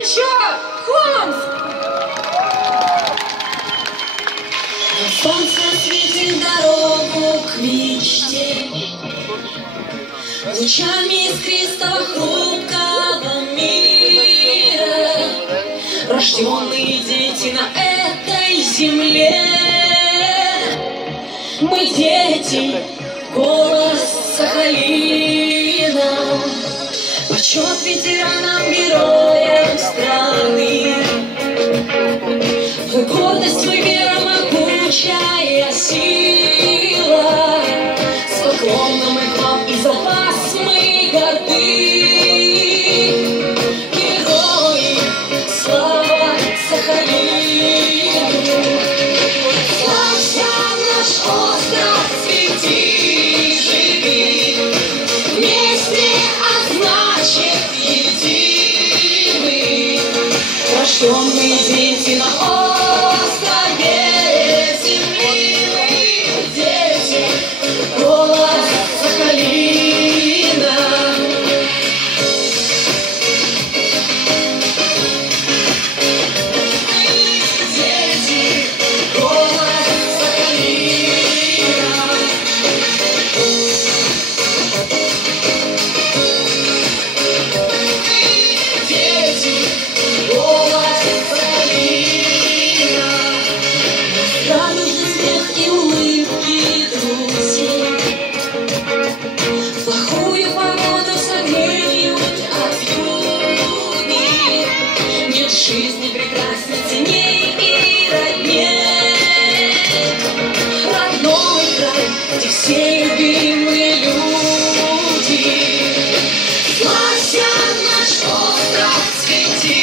Еще! Хомс! Солнце светит дорогу к мечте, лучами искристого хрупкого мира. Рожденные дети на этой земле, мы дети, голос Сахалина. Почет ветеранам, героям страны. Вы гордость, вы вера, могучая сила. С поклоном мы к вам и за вас мы горды. Герои, слава Сахалину. Славься наш остров, цвети, живи. Вместе, а значит едины. Рожденные дети на острове земли, мы дети, голос Сахалина. Дети, голос Сахалина. Дети, голос Сахалина. Радужный смех и улыбки друзей в плохую погоду согреют от юги. Нет жизни прекрасней, теней и родней. Родной край, где все любимые люди. Славься наш остров, цвети,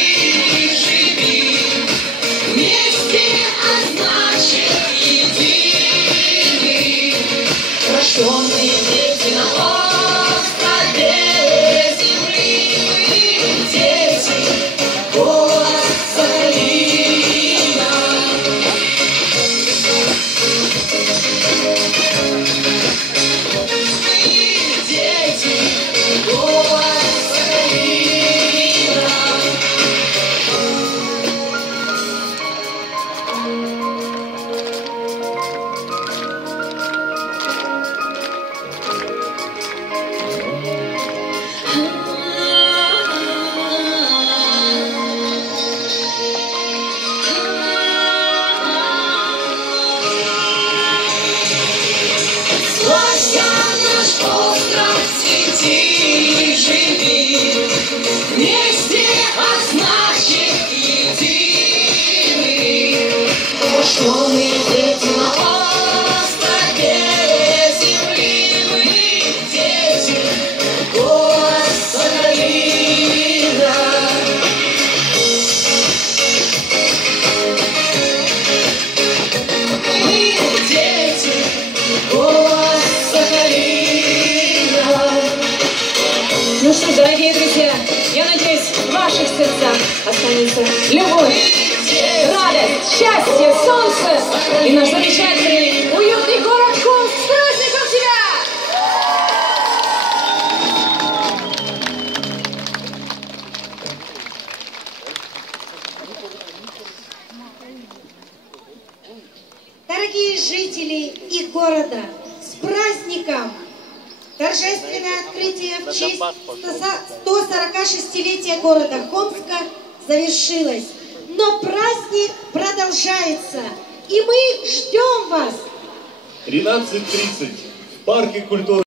живи. Вместе, а значит едины. Рожденные дети на острове земли, мы дети, голос Сахалина. Мы дети, голос Сахалина. Славься наш остров, цвети, живи. Вместе, а значит едины. Рожденные дети на острове земли, мы дети, голос Сахалина. Мы дети, голос Сахалина. Ну что ж, дорогие друзья, я надеюсь, в ваших сердцах останется любовь, радость, счастье, солнце и наш замечательный, уютный город Хомс. С праздником тебя! Дорогие жители и города, с праздником! Торжественное открытие в честь 146-летия города Хомска завершилось. Но праздник продолжается, и мы ждем вас! 13:30 в парке культуры.